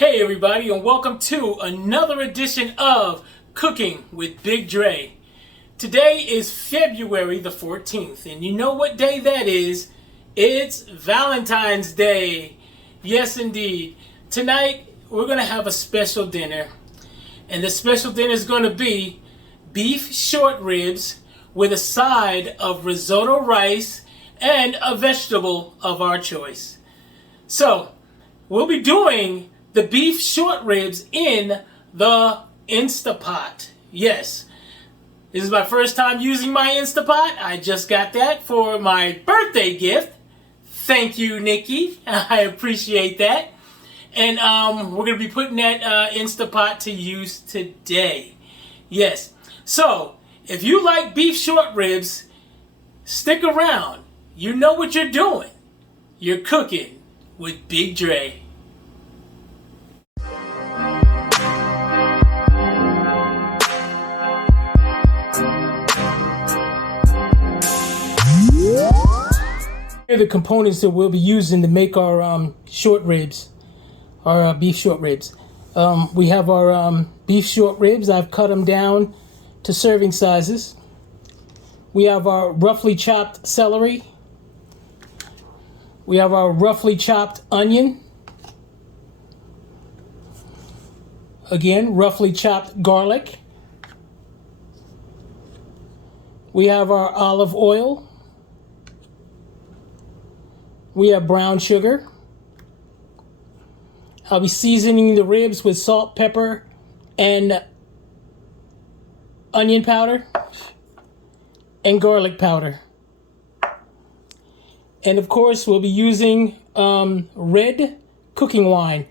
Hey everybody, and welcome to another edition of Cooking with BigDre. Today is February the 14th, and you know what day that is? It's Valentine's Day. Yes indeed. Tonight we're going to have a special dinner, and the special dinner is going to be beef short ribs with a side of risotto rice and a vegetable of our choice. So, we'll be doing the beef short ribs in the Instapot. Yes, this is my first time using my Instapot. I just got that for my birthday gift. Thank you, Nikki. I appreciate that. And we're going to be putting that Instapot to use today. Yes. So, if you like beef short ribs, stick around. You know what you're doing. You're cooking with BigDre. Here are the components that we'll be using to make our short ribs, our beef short ribs. We have our beef short ribs. I've cut them down to serving sizes. We have our roughly chopped celery. We have our roughly chopped onion. Again, roughly chopped garlic. We have our olive oil. We have brown sugar. I'll be seasoning the ribs with salt, pepper, and onion powder and garlic powder. And of course, we'll be using red cooking wine.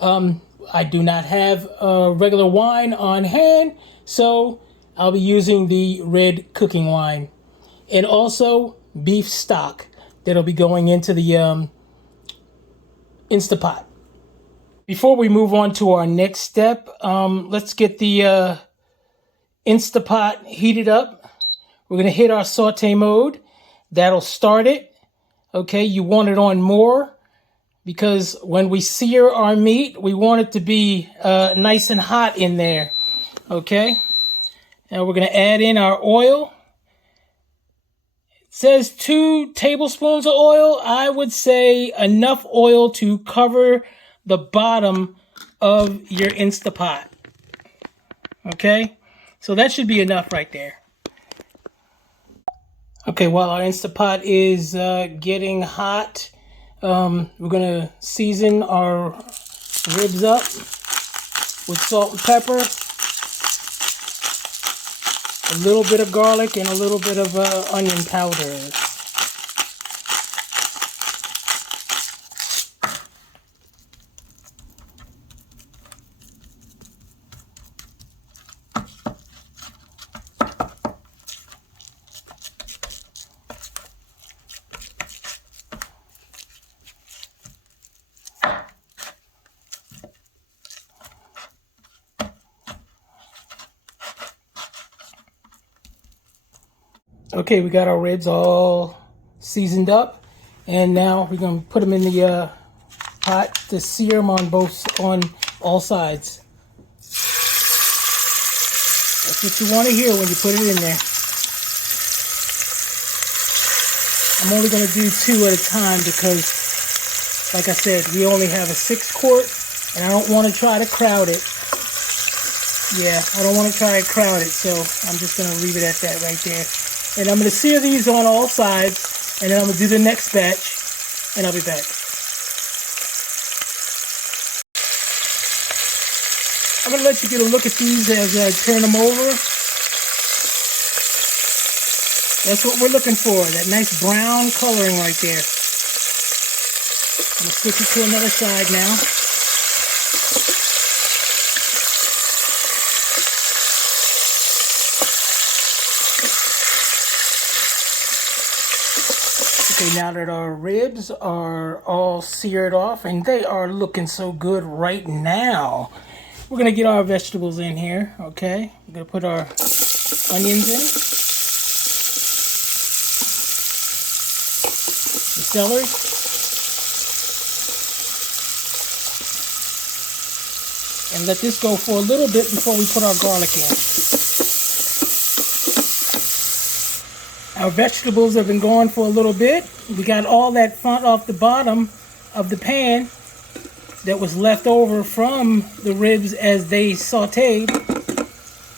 I do not have regular wine on hand, so I'll be using the red cooking wine. And also beef stock that'll be going into the Instapot. Before we move on to our next step, let's get the Instapot heated up. We're going to hit our saute mode. That'll start it. Okay, you want it on more because when we sear our meat, we want it to be nice and hot in there. Okay, now we're going to add in our oil. It says 2 tablespoons of oil. I would say enough oil to cover the bottom of your Instapot. Okay, so that should be enough right there. Okay, while our Instapot is getting hot, we're going to season our ribs up with salt and pepper, a little bit of garlic, and a little bit of onion powder. Okay, we got our ribs all seasoned up, and now we're going to put them in the pot to sear them on all sides. That's what you want to hear when you put it in there. I'm only going to do 2 at a time because, like I said, we only have a 6-quart, and I don't want to try to crowd it. Yeah, I don't want to try to crowd it, so I'm just going to leave it at that right there. And I'm going to sear these on all sides, and then I'm going to do the next batch, and I'll be back. I'm going to let you get a look at these as I turn them over. That's what we're looking for, that nice brown coloring right there. I'm going to switch it to another side now. Okay, now that our ribs are all seared off, and they are looking so good right now, we're going to get our vegetables in here, okay? We're going to put our onions in, the celery, and let this go for a little bit before we put our garlic in. Our vegetables have been going for a little bit. We got all that fat off the bottom of the pan that was left over from the ribs as they sauteed,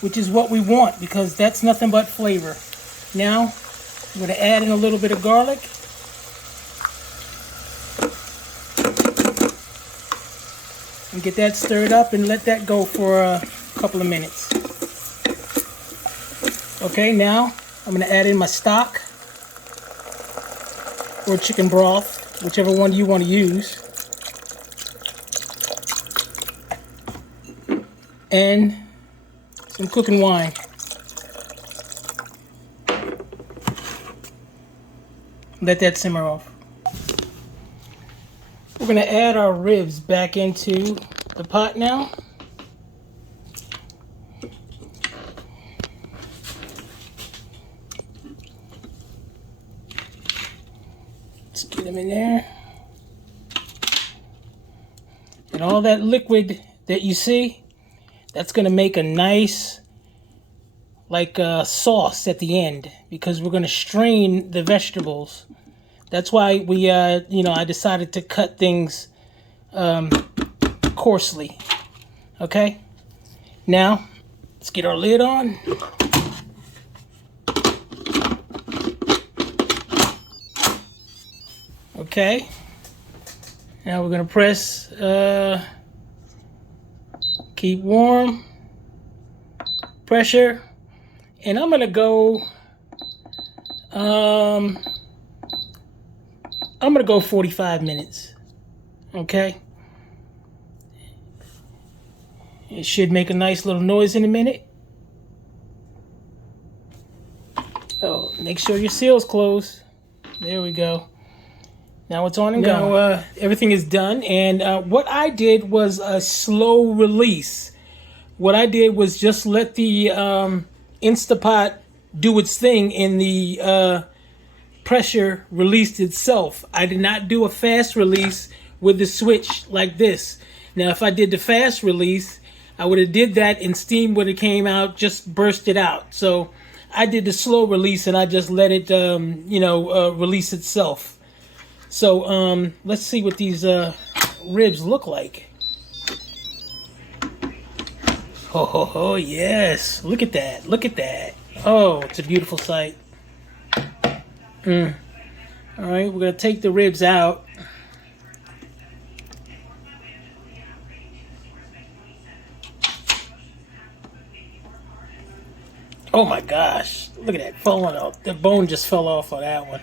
which is what we want because that's nothing but flavor. Now, I'm going to add in a little bit of garlic. And get that stirred up and let that go for a couple of minutes. Okay, now I'm going to add in my stock or chicken broth, whichever one you want to use. And some cooking wine. Let that simmer off. We're going to add our ribs back into the pot now. Let's get them in there. And all that liquid that you see, that's going to make a nice sauce at the end because we're going to strain the vegetables. That's why we, I decided to cut things coarsely. Okay? Now, let's get our lid on. Okay. Now we're going to press, keep warm, pressure, and I'm going to go, I'm going to go 45 minutes, okay? It should make a nice little noise in a minute. Oh, make sure your seal's closed. There we go. Now it's on and go. Everything is done, and what I did was a slow release. What I did was just let the Instapot do its thing, and the pressure released itself. I did not do a fast release with the switch like this. Now, if I did the fast release, I would have did that, and steam would have came out, just burst it out. So I did the slow release, and I just let it, release itself. So let's see what these ribs look like. Oh, yes. Look at that. Look at that. Oh, it's a beautiful sight. All right, we're going to take the ribs out. Oh my gosh. Look at that falling off. The bone just fell off on that one.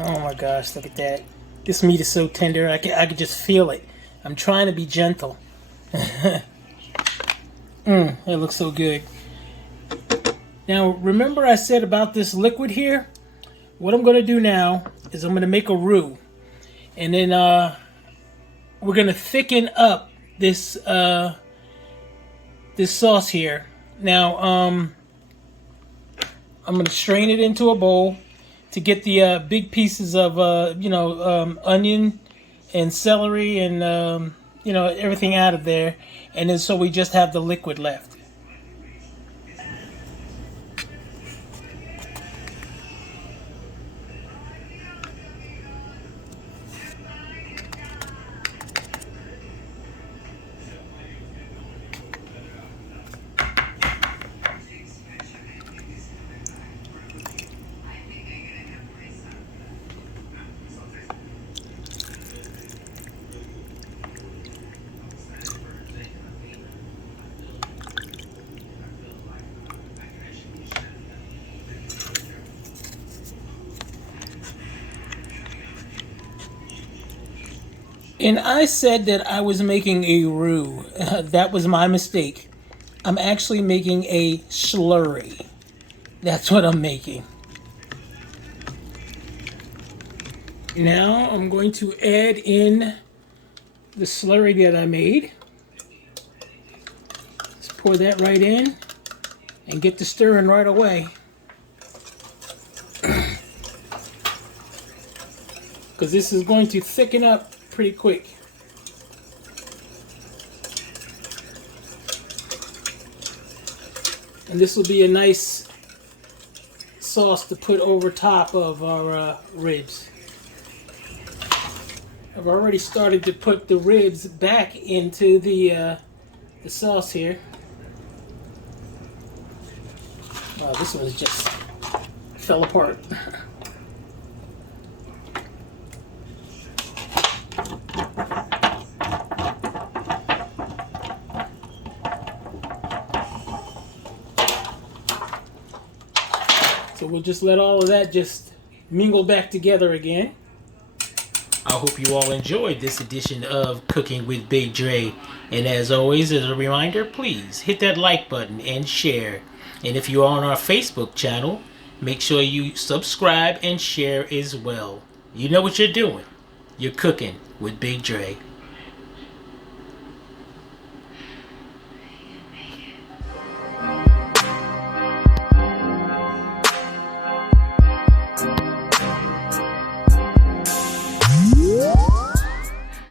Oh my gosh, look at that. This meat is so tender, I can just feel it. I'm trying to be gentle. It looks so good. Now, remember I said about this liquid here? What I'm going to do now is I'm going to make a roux. And then we're going to thicken up this this sauce here. Now, I'm going to strain it into a bowl to get the big pieces of, onion and celery and, everything out of there. And then so we just have the liquid left. And I said that I was making a roux. That was my mistake. I'm actually making a slurry. That's what I'm making. Now I'm going to add in the slurry that I made. Pour that right in and get to stirring right away. Because this is going to thicken up pretty quick. And this will be a nice sauce to put over top of our ribs. I've already started to put the ribs back into the sauce here. Wow, this one's just fell apart. So we'll just let all of that just mingle back together again. I hope you all enjoyed this edition of Cooking with BigDre. And as always, as a reminder, please hit that like button and share. And if you're on our Facebook channel, make sure you subscribe and share as well. You know what you're doing. You're cooking with BigDre.